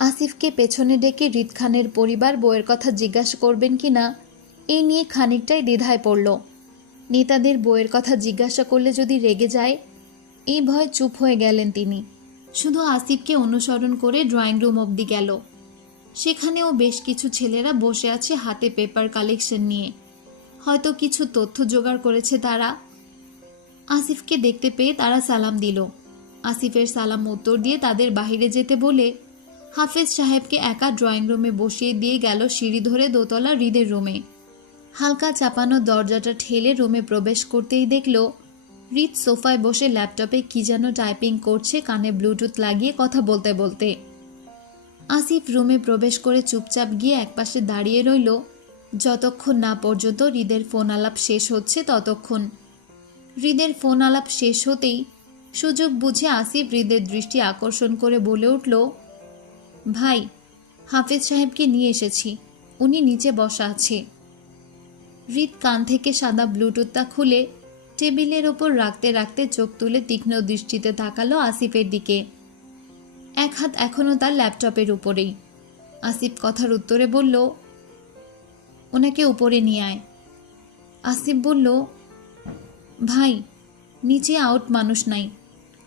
আসিফকে পেছনে ডেকে রিদ খানের পরিবার বইয়ের কথা জিজ্ঞাসা করবেন কি না এই নিয়ে খানিকটাই দ্বিধায় পড়ল। নেতাদের বইয়ের কথা জিজ্ঞাসা করলে যদি রেগে যায় এই ভয়ে চুপ হয়ে গেলেন তিনি। শুধু আসিফকে অনুসরণ করে ড্রয়িং রুম অবধি গেল। সেখানেও বেশ কিছু ছেলেরা বসে আছে হাতে পেপার কালেকশন নিয়ে। হয়তো কিছু তথ্য জোগাড় করেছে তারা। আসিফকে দেখতে পেয়ে তারা সালাম দিল। আসিফের সালাম উত্তর দিয়ে তাদের বাইরে যেতে বলে হাফেজ সাহেবকে একা ড্রয়িং রুমে বসিয়ে দিয়ে গেল সিঁড়ি ধরে দোতলা হৃদের রুমে। হালকা চাপানো দরজাটা ঠেলে রুমে প্রবেশ করতেই দেখল, হৃদ সোফায় বসে ল্যাপটপে কি যেন টাইপিং করছে, কানে ব্লুটুথ লাগিয়ে কথা বলতে বলতে। আসিফ রুমে প্রবেশ করে চুপচাপ গিয়ে একপাশে দাঁড়িয়ে রইল। যতক্ষণ না পর্যন্ত হৃদের ফোন আলাপ শেষ হচ্ছে ততক্ষণ। হৃদের ফোন আলাপ শেষ হতেই সুযোগ বুঝে আসিফ হৃদের দৃষ্টি আকর্ষণ করে বলে উঠল ভাই, হাফেজ সাহেবকে নিয়ে এসেছি। উনি নিচে বসা আছে। হৃদ কান থেকে সাদা ব্লুটুথটা খুলে টেবিলের ওপর রাখতে রাখতে চোখ তুলে তীক্ষ্ণ দৃষ্টিতে তাকালো আসিফের দিকে। এক হাত এখনও তার ল্যাপটপের উপরেই। আসিফ কথার উত্তরে বলল, ওনাকে উপরে নিয়ে আয়। আসিফ বলল, ভাই, নিচে আউট মানুষ নাই।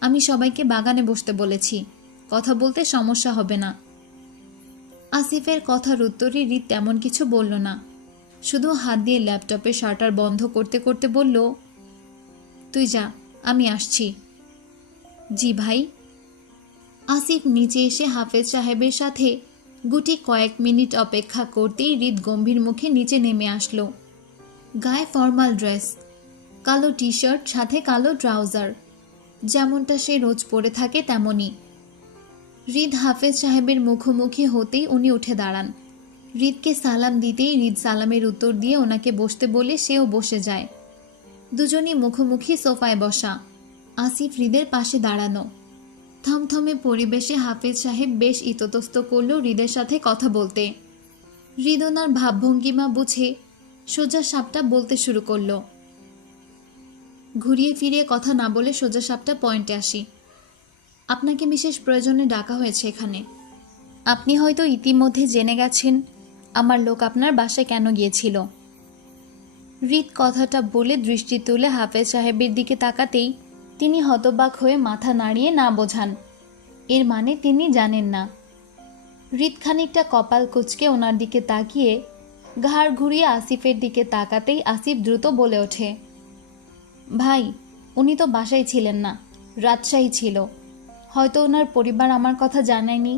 আমি সবাইকে বাগানে বসতে বলেছি। কথা বলতে সমস্যা হবে না। আসিফের কথার উত্তরে রিত তেমন কিছু বলল না। শুধু হাত দিয়ে ল্যাপটপের শাটার বন্ধ করতে করতে বলল, তুই যা, আমি আসছি। জি ভাই। আসিফ নিচে এসে হাফেজ সাহেবের সাথে গুটি কয়েক মিনিট অপেক্ষা করতেই হৃদ গম্ভীর মুখে নিচে নেমে আসলো। গায়ে ফর্মাল ড্রেস, কালো টি শার্ট সাথে কালো ট্রাউজার। যেমনটা সে রোজ পরে থাকে, তেমনই। হৃদ হাফেজ সাহেবের মুখোমুখি হতেই উনি উঠে দাঁড়ান। হৃদকে সালাম দিতেই রিদ সালামের উত্তর দিয়ে ওনাকে বসতে বলে সেও বসে যায়। দুজনই মুখোমুখি সোফায় বসা। আসিফ হৃদের পাশে দাঁড়ানো। থমথমে পরিবেশে হাফেজ সাহেব বেশ ইতস্তত করল হৃদের সাথে কথা বলতে। হৃদ ওনার ভাবভঙ্গিমা বুঝে সোজা সাপটা বলতে শুরু করল। ঘুরিয়ে ফিরিয়ে কথা না বলে সোজা সাপটা পয়েন্টে আসি। আপনাকে বিশেষ প্রয়োজনে ডাকা হয়েছে এখানে। আপনি হয়তো ইতিমধ্যে জেনে গেছেন আমার লোক আপনার বাসায় কেন গিয়েছিল। হৃদ কথাটা বলে দৃষ্টি তুলে হাফেজ সাহেবের দিকে তাকাতেই তিনি হতবাক হয়ে মাথা নাড়িয়ে না বোঝান। এর মানে তিনি জানেন না। হৃদ খানিকটা কপাল কুচকে ওনার দিকে তাকিয়ে ঘাড় ঘুরিয়ে আসিফের দিকে তাকাতেই আসিফ দ্রুত বলে ওঠে, ভাই, উনি তো বাসায় ছিলেন না, রাজশাহী ছিল। হয়তো ওনার পরিবার আমার কথা জানায়নি।